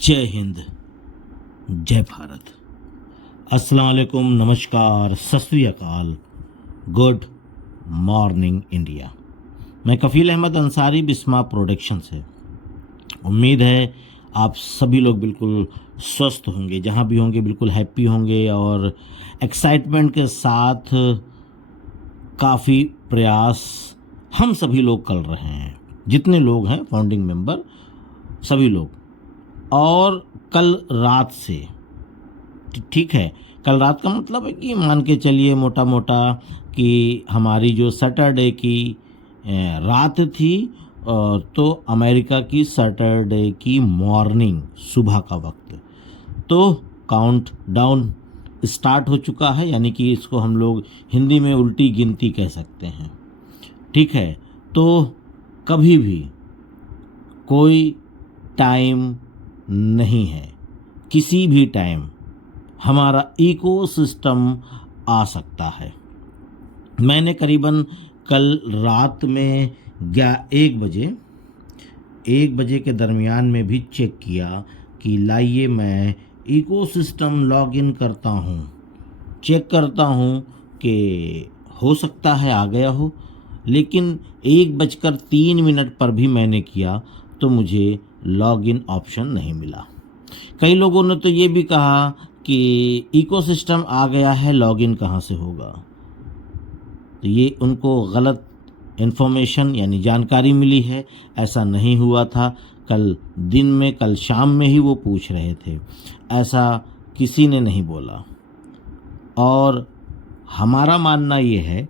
जय हिंद, जय भारत। अस्सलाम वालेकुम, नमस्कार, सत श्री अकाल, गुड मॉर्निंग इंडिया। मैं कफ़ील अहमद अंसारी, बिस्मा प्रोडक्शन से। उम्मीद है आप सभी लोग बिल्कुल स्वस्थ होंगे, जहाँ भी होंगे बिल्कुल हैप्पी होंगे और एक्साइटमेंट के साथ काफ़ी प्रयास हम सभी लोग कर रहे हैं, जितने लोग हैं फाउंडिंग मेंबर सभी लोग। और कल रात से, ठीक है, कल रात का मतलब है कि मान के चलिए मोटा मोटा कि हमारी जो सैटरडे की रात थी, तो अमेरिका की सैटरडे की मॉर्निंग, सुबह का वक्त, तो काउंट डाउन स्टार्ट हो चुका है। यानी कि इसको हम लोग हिंदी में उल्टी गिनती कह सकते हैं। ठीक है, तो कभी भी कोई टाइम नहीं है, किसी भी टाइम हमारा इकोसिस्टम आ सकता है। मैंने करीबन कल रात में 1 बजे के दरमियान में भी चेक किया कि लाइए मैं इकोसिस्टम लॉगिन करता हूँ, चेक करता हूँ कि हो सकता है आ गया हो। लेकिन 1:03 पर भी मैंने किया तो मुझे लॉगिन ऑप्शन नहीं मिला। कई लोगों ने तो ये भी कहा कि इकोसिस्टम आ गया है, लॉगिन कहाँ से होगा। तो ये उनको गलत इन्फॉर्मेशन यानी जानकारी मिली है, ऐसा नहीं हुआ था। कल दिन में, कल शाम में ही वो पूछ रहे थे, ऐसा किसी ने नहीं बोला। और हमारा मानना ये है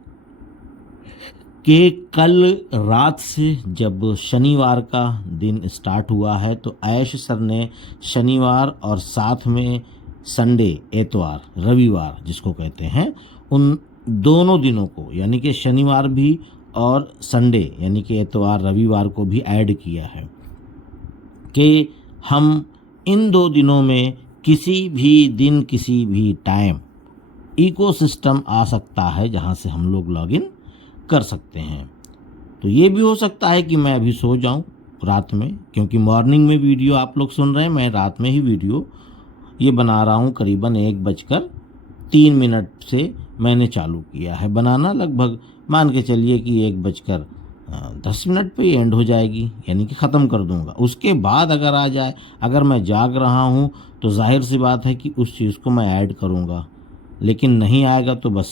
कि कल रात से जब शनिवार का दिन स्टार्ट हुआ है, तो ऐश सर ने शनिवार और साथ में संडे, एतवार, रविवार जिसको कहते हैं, उन दोनों दिनों को यानी कि शनिवार भी और संडे यानी कि एतवार रविवार को भी ऐड किया है कि हम इन 2 दिनों में किसी भी दिन किसी भी टाइम इकोसिस्टम आ सकता है जहां से हम लोग लॉगिन कर सकते हैं। तो ये भी हो सकता है कि मैं अभी सो जाऊं रात में, क्योंकि मॉर्निंग में वीडियो आप लोग सुन रहे हैं, मैं रात में ही वीडियो ये बना रहा हूं। करीबन 1:03 से मैंने चालू किया है बनाना। लगभग मान के चलिए कि 1:10 पे एंड हो जाएगी, यानी कि ख़त्म कर दूंगा। उसके बाद अगर आ जाए, अगर मैं जाग रहा हूं तो जाहिर सी बात है कि उस चीज़ को मैं ऐड करूंगा, लेकिन नहीं आएगा तो बस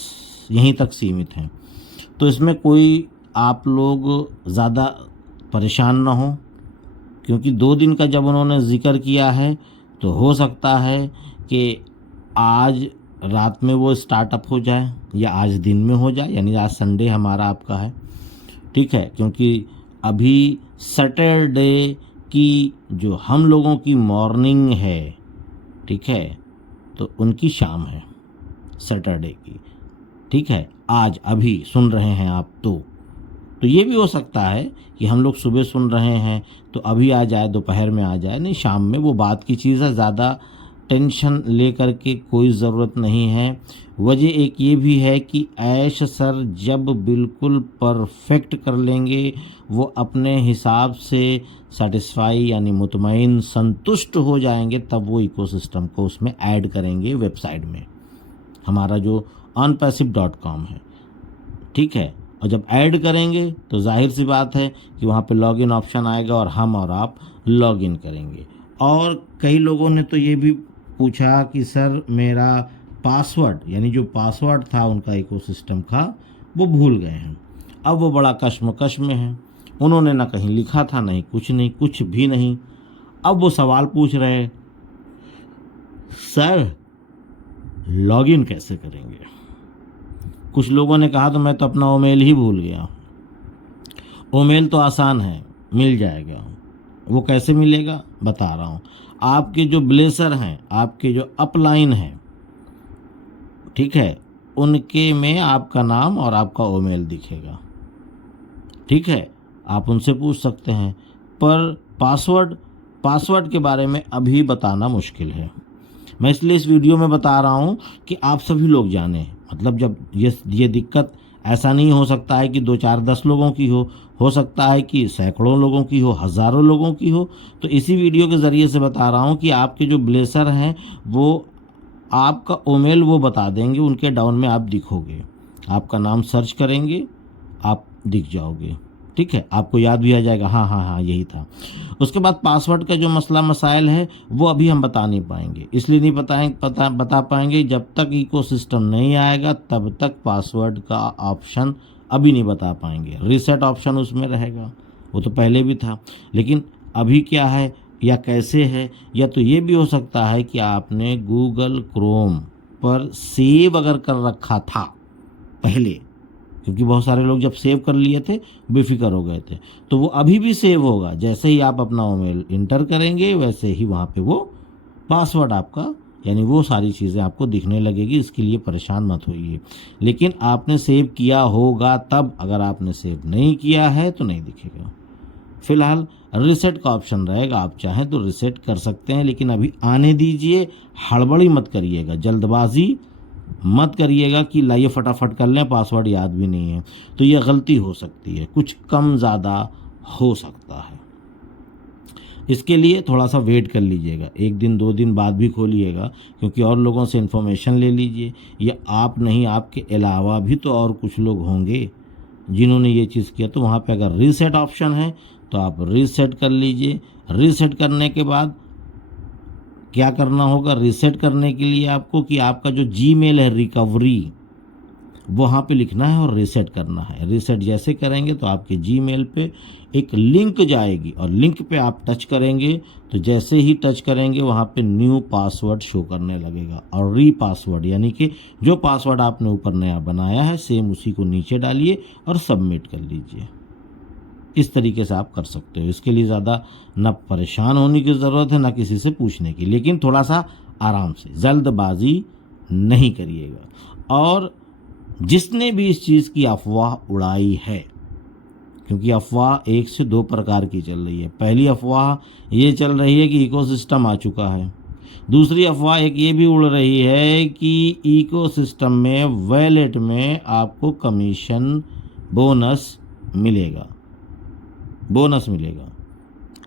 यहीं तक सीमित है। तो इसमें कोई आप लोग ज़्यादा परेशान ना हो, क्योंकि 2 दिन का जब उन्होंने ज़िक्र किया है तो हो सकता है कि आज रात में वो स्टार्टअप हो जाए या आज दिन में हो जाए, यानी आज संडे हमारा आपका है। ठीक है, क्योंकि अभी सैटरडे की जो हम लोगों की मॉर्निंग है, ठीक है, तो उनकी शाम है सैटरडे की। ठीक है, आज अभी सुन रहे हैं आप तो ये भी हो सकता है कि हम लोग सुबह सुन रहे हैं तो अभी आ जाए, दोपहर में आ जाए, नहीं शाम में, वो बात की चीज़ है। ज़्यादा टेंशन लेकर के कोई ज़रूरत नहीं है। वजह एक ये भी है कि ऐश सर जब बिल्कुल परफेक्ट कर लेंगे, वो अपने हिसाब से सेटिस्फाई यानी मुतमईन, संतुष्ट हो जाएंगे, तब वो इकोसिस्टम को उसमें ऐड करेंगे वेबसाइट में, हमारा जो onpassive.com है। ठीक है, और जब ऐड करेंगे तो जाहिर सी बात है कि वहाँ पे लॉगिन ऑप्शन आएगा और हम और आप लॉगिन करेंगे। और कई लोगों ने तो ये भी पूछा कि सर मेरा पासवर्ड, यानी जो पासवर्ड था उनका इकोसिस्टम का, वो भूल गए हैं। अब वो बड़ा कश्मकश में है, उन्होंने ना कहीं लिखा था, नहीं कुछ नहीं, कुछ भी नहीं। अब वो सवाल पूछ रहे हैं, सर लॉगिन कैसे करेंगे। कुछ लोगों ने कहा तो मैं तो अपना ईमेल ही भूल गया। ईमेल तो आसान है, मिल जाएगा। वो कैसे मिलेगा बता रहा हूँ। आपके जो ब्लेसर हैं, आपके जो अपलाइन हैं, ठीक है, उनके में आपका नाम और आपका ईमेल दिखेगा। ठीक है, आप उनसे पूछ सकते हैं। पर पासवर्ड के बारे में अभी बताना मुश्किल है। मैं इसलिए इस वीडियो में बता रहा हूँ कि आप सभी लोग जानें। मतलब जब ये दिक्कत ऐसा नहीं हो सकता है कि 2 4 10 लोगों की हो सकता है कि सैकड़ों लोगों की हो, हज़ारों लोगों की हो। तो इसी वीडियो के ज़रिए से बता रहा हूँ कि आपके जो ब्लेसर हैं वो आपका ईमेल वो बता देंगे, उनके डाउन में आप दिखोगे। आपका नाम सर्च करेंगे, आप दिख जाओगे। ठीक है, आपको याद भी आ जाएगा, हाँ हाँ हाँ यही था। उसके बाद पासवर्ड का जो मसला मसाइल है वो अभी हम बता नहीं पाएंगे, इसलिए नहीं बता पाएंगे जब तक इकोसिस्टम नहीं आएगा तब तक पासवर्ड का ऑप्शन अभी नहीं बता पाएंगे। रीसेट ऑप्शन उसमें रहेगा, वो तो पहले भी था, लेकिन अभी क्या है या कैसे है, या तो ये भी हो सकता है कि आपने गूगल क्रोम पर सेव अगर कर रखा था पहले, क्योंकि बहुत सारे लोग जब सेव कर लिए थे बेफिक्र हो गए थे, तो वो अभी भी सेव होगा। जैसे ही आप अपना ईमेल इंटर करेंगे वैसे ही वहाँ पे वो पासवर्ड आपका, यानी वो सारी चीज़ें आपको दिखने लगेगी। इसके लिए परेशान मत होइए, लेकिन आपने सेव किया होगा तब, अगर आपने सेव नहीं किया है तो नहीं दिखेगा। फिलहाल रीसेट का ऑप्शन रहेगा, आप चाहें तो रीसेट कर सकते हैं, लेकिन अभी आने दीजिए। हड़बड़ी मत करिएगा, जल्दबाजी मत करिएगा कि लाइए फटाफट कर लें, पासवर्ड याद भी नहीं है, तो ये गलती हो सकती है, कुछ कम ज़्यादा हो सकता है। इसके लिए थोड़ा सा वेट कर लीजिएगा, 1 दिन 2 दिन बाद भी खोलिएगा, क्योंकि और लोगों से इन्फॉर्मेशन ले लीजिए। या आप नहीं, आपके अलावा भी तो और कुछ लोग होंगे जिन्होंने ये चीज़ किया, तो वहाँ पे अगर रीसेट ऑप्शन है तो आप रीसेट कर लीजिए। रीसेट करने के बाद क्या करना होगा, रीसेट करने के लिए आपको कि आपका जो जीमेल है रिकवरी, वहाँ पे लिखना है और रीसेट करना है। रीसेट जैसे करेंगे तो आपके जीमेल पे एक लिंक जाएगी और लिंक पे आप टच करेंगे, तो जैसे ही टच करेंगे वहाँ पे न्यू पासवर्ड शो करने लगेगा, और री पासवर्ड यानी कि जो पासवर्ड आपने ऊपर नया बनाया है सेम उसी को नीचे डालिए और सबमिट कर लीजिए। इस तरीके से आप कर सकते हो। इसके लिए ज़्यादा न परेशान होने की ज़रूरत है, न किसी से पूछने की, लेकिन थोड़ा सा आराम से, जल्दबाजी नहीं करिएगा। और जिसने भी इस चीज़ की अफवाह उड़ाई है, क्योंकि अफवाह 1 से 2 प्रकार की चल रही है। पहली अफवाह ये चल रही है कि इकोसिस्टम आ चुका है। दूसरी अफवाह एक ये भी उड़ रही है कि इकोसिस्टम में वॉलेट में आपको कमीशन बोनस मिलेगा।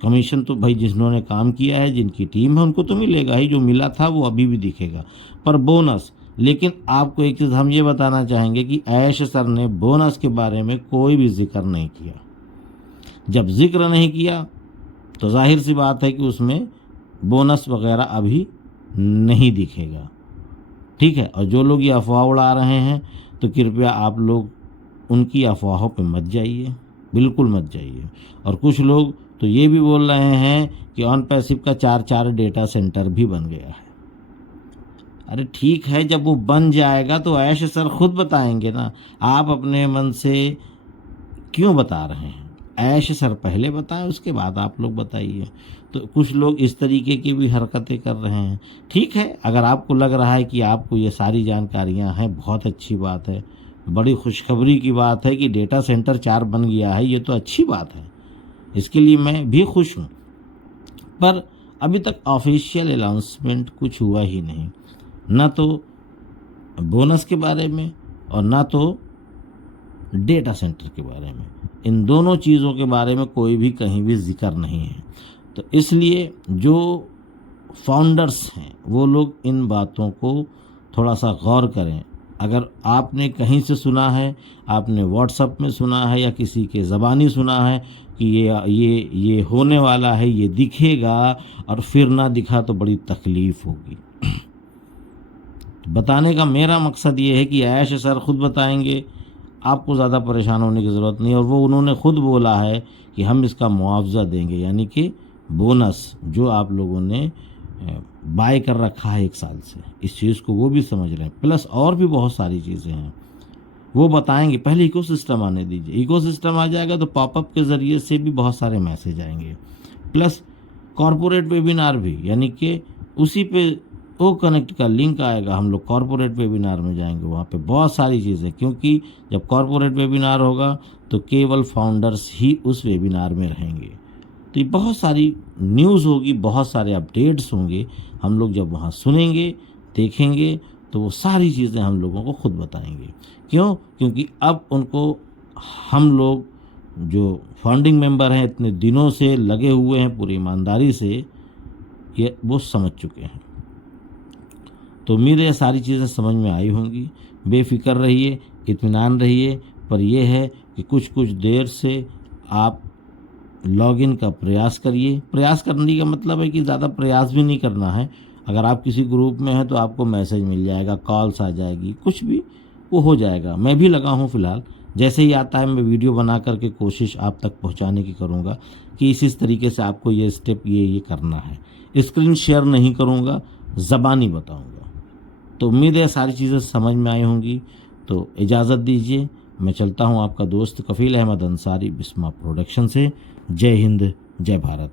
कमीशन तो भाई जिन्होंने काम किया है, जिनकी टीम है, उनको तो मिलेगा ही, जो मिला था वो अभी भी दिखेगा, पर बोनस। लेकिन आपको एक चीज़ हम ये बताना चाहेंगे कि ऐश सर ने बोनस के बारे में कोई भी जिक्र नहीं किया। जब जिक्र नहीं किया तो जाहिर सी बात है कि उसमें बोनस वगैरह अभी नहीं दिखेगा। ठीक है, और जो लोग ये अफवाह उड़ा रहे हैं तो कृपया आप लोग उनकी अफवाहों पे मत जाइए, बिल्कुल मत जाइए। और कुछ लोग तो ये भी बोल रहे हैं कि ऑन पैसिव का 4 डेटा सेंटर भी बन गया है। अरे ठीक है, जब वो बन जाएगा तो ऐश सर खुद बताएंगे ना, आप अपने मन से क्यों बता रहे हैं? ऐश सर पहले बताएं, उसके बाद आप लोग बताइए। तो कुछ लोग इस तरीके की भी हरकतें कर रहे हैं। ठीक है, अगर आपको लग रहा है कि आपको ये सारी जानकारियां हैं, बहुत अच्छी बात है, बड़ी खुशखबरी की बात है कि डेटा सेंटर 4 बन गया है, ये तो अच्छी बात है, इसके लिए मैं भी खुश हूँ। पर अभी तक ऑफिशियल अनाउंसमेंट कुछ हुआ ही नहीं, ना तो बोनस के बारे में और ना तो डेटा सेंटर के बारे में। इन दोनों चीज़ों के बारे में कोई भी कहीं भी जिक्र नहीं है। तो इसलिए जो फाउंडर्स हैं वो लोग इन बातों को थोड़ा सा गौर करें। अगर आपने कहीं से सुना है, आपने व्हाट्सएप में सुना है या किसी के ज़बानी सुना है कि ये होने वाला है, ये दिखेगा, और फिर ना दिखा तो बड़ी तकलीफ़ होगी। बताने का मेरा मकसद ये है कि ऐश सर खुद बताएंगे, आपको ज़्यादा परेशान होने की ज़रूरत नहीं। और वो उन्होंने खुद बोला है कि हम इसका मुआवजा देंगे, यानी कि बोनस जो आप लोगों ने बाय कर रखा है 1 साल से, इस चीज़ को वो भी समझ रहे हैं। प्लस और भी बहुत सारी चीज़ें हैं, वो बताएंगे। पहले इकोसिस्टम आने दीजिए, इकोसिस्टम आ जाएगा तो पॉपअप के ज़रिए से भी बहुत सारे मैसेज आएंगे। प्लस कॉरपोरेट वेबिनार भी, यानी कि उसी पे ओ कनेक्ट का लिंक आएगा, हम लोग कॉरपोरेट वेबिनार में जाएंगे, वहाँ पे बहुत सारी चीज़ें। क्योंकि जब कॉरपोरेट वेबिनार होगा तो केवल फाउंडर्स ही उस वेबिनार में रहेंगे, तो ये बहुत सारी न्यूज़ होगी, बहुत सारे अपडेट्स होंगे। हम लोग जब वहाँ सुनेंगे, देखेंगे, तो वो सारी चीज़ें हम लोगों को खुद बताएंगे। क्यों? क्योंकि अब उनको हम लोग जो फाउंडिंग मेंबर हैं, इतने दिनों से लगे हुए हैं पूरी ईमानदारी से, ये वो समझ चुके हैं। तो उम्मीद है ये सारी चीज़ें समझ में आई होंगी। बेफिक्र रहिए, इत्मीनान रहिए, पर यह है कि कुछ कुछ देर से आप लॉगिन का प्रयास करिए। प्रयास करने का मतलब है कि ज़्यादा प्रयास भी नहीं करना है। अगर आप किसी ग्रुप में हैं तो आपको मैसेज मिल जाएगा, कॉल्स आ जाएगी, कुछ भी वो हो जाएगा। मैं भी लगा हूँ फ़िलहाल, जैसे ही आता है मैं वीडियो बना करके कोशिश आप तक पहुँचाने की करूँगा कि इस तरीके से आपको ये स्टेप ये करना है। स्क्रीन शेयर नहीं करूँगा, ज़बानी बताऊँगा। तो उम्मीद है सारी चीज़ें समझ में आई होंगी। तो इजाज़त दीजिए, मैं चलता हूँ। आपका दोस्त कफ़ील अहमद अंसारी, बिस्मा प्रोडक्शन से। जय हिंद, जय भारत।